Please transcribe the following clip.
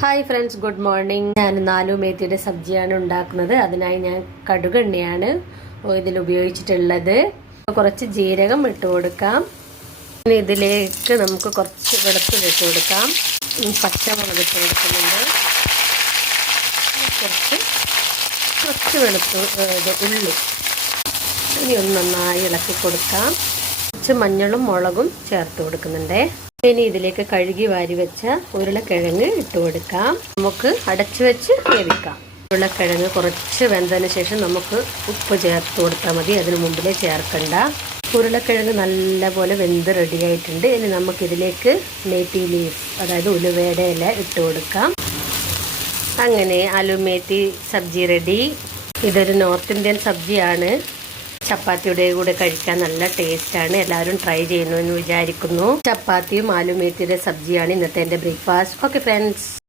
Hi friends, good morning. ഞാൻ നാലു മേത്തിയുടെ സബ്ജിയാണ് ഉണ്ടാക്കുന്നത്. അതിനായി ഞാൻ കടുകെണ്ണയാണ് ഇതിൽ ഉപയോഗിച്ചിട്ടുള്ളത്. കുറച്ച് ജീരകം ഇട്ട് കൊടുക്കാം. ഇനി ഇതിലേക്ക് നമുക്ക് കുറച്ച് വെളുത്തുള്ളി ഇട്ട് കൊടുക്കാം. പച്ചമുളക് ഇട്ട് കൊടുക്കുന്നുണ്ട്. കുറച്ച് ഉള്ളി ഇനി ഒന്ന് നന്നായി ഇളക്കി കൊടുക്കാം. കുറച്ച് മഞ്ഞളും മുളകും ചേർത്ത് കൊടുക്കുന്നുണ്ട്. ഇനി ഇതിലേക്ക് കഴുകി വാരി വെച്ച ഉരുളക്കിഴങ്ങ് ഇട്ട് കൊടുക്കാം. നമുക്ക് അടച്ചു വെച്ച് വേവിക്കാം. ഉരുളക്കിഴങ്ങ് കുറച്ച് വെന്തതിന് ശേഷം നമുക്ക് ഉപ്പ് ചേർത്ത് കൊടുത്താൽ മതി. അതിന് മുമ്പിലേ ചേർക്കണ്ട. ഉരുളക്കിഴങ്ങ് നല്ലപോലെ വെന്ത് റെഡിയായിട്ടുണ്ട്. ഇനി നമുക്കിതിലേക്ക് മേത്തി ലീഫ്, അതായത് ഉലുവയുടെ ഇല ഇട്ട് കൊടുക്കാം. അങ്ങനെ ആലു മേത്തി സബ്ജി റെഡി. ഇതൊരു നോർത്ത് ഇന്ത്യൻ സബ്ജിയാണ്. ചപ്പാത്തിയുടെ കൂടെ കഴിക്കാൻ നല്ല ടേസ്റ്റാണ്. എല്ലാവരും ട്രൈ ചെയ്യുന്നു എന്ന് വിചാരിക്കുന്നു. ചപ്പാത്തിയും ആലു മേത്തിയുടെ സബ്ജിയാണ് ഇന്നത്തെ എൻ്റെ ബ്രേക്ക്ഫാസ്റ്റ്. Okay friends.